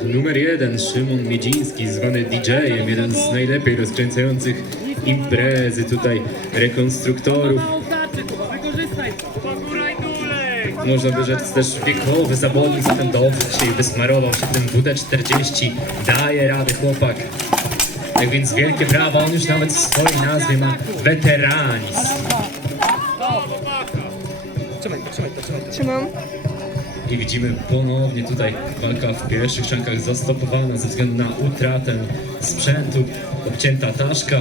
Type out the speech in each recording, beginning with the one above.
W numer jeden Szymon Miedziński, zwany DJ-em, jeden z najlepiej rozkręcających imprezy tutaj rekonstruktorów. Wykorzystaj. Można by rzec też wiekowy zawodnik zapędowy, dzisiaj wysmarował się tym WD-40, daje radę chłopak. Tak więc wielkie brawa, on już nawet w swojej nazwie ma weteranizm. Trzymaj trzymaj. Trzymam. I widzimy ponownie tutaj walka w pierwszych szankach zastopowana ze względu na utratę sprzętu, obcięta taszka,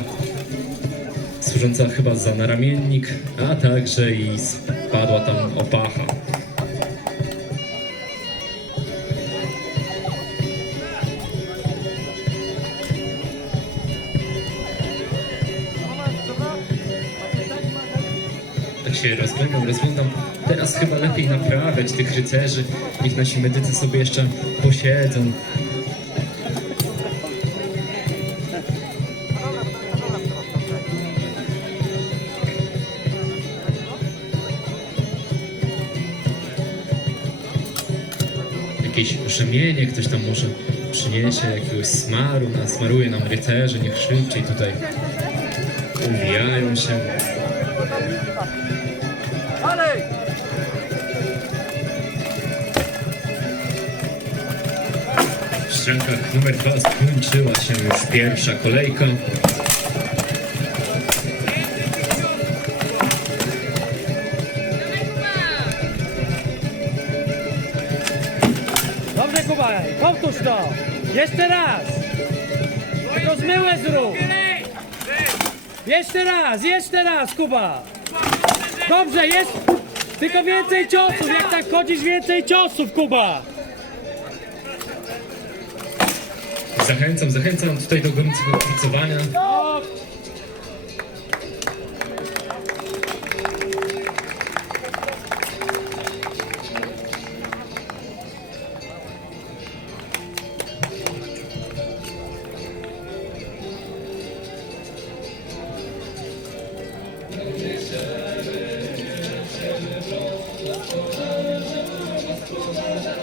służąca chyba za naramiennik, a także i spadła tam opacha. Tak się rozglądam, rozglądam. Teraz chyba lepiej naprawiać tych rycerzy. Niech nasi medycy sobie jeszcze posiedzą. Jakieś uszemienie ktoś tam może przyniesie, jakiegoś smaru, nasmaruje nam rycerzy, niech szybciej tutaj uwijają się. W strzękach numer dwa skończyła się już pierwsza kolejka. Dobrze, Kuba, powtórz to. Jeszcze raz. Tylko zmyłe zrób. Jeszcze raz, jeszcze raz, Kuba. Dobrze, jest! Tylko więcej ciosów, jak tak chodzisz, więcej ciosów, Kuba! Zachęcam, zachęcam tutaj do gorącego kibicowania. Yeah. Thank you.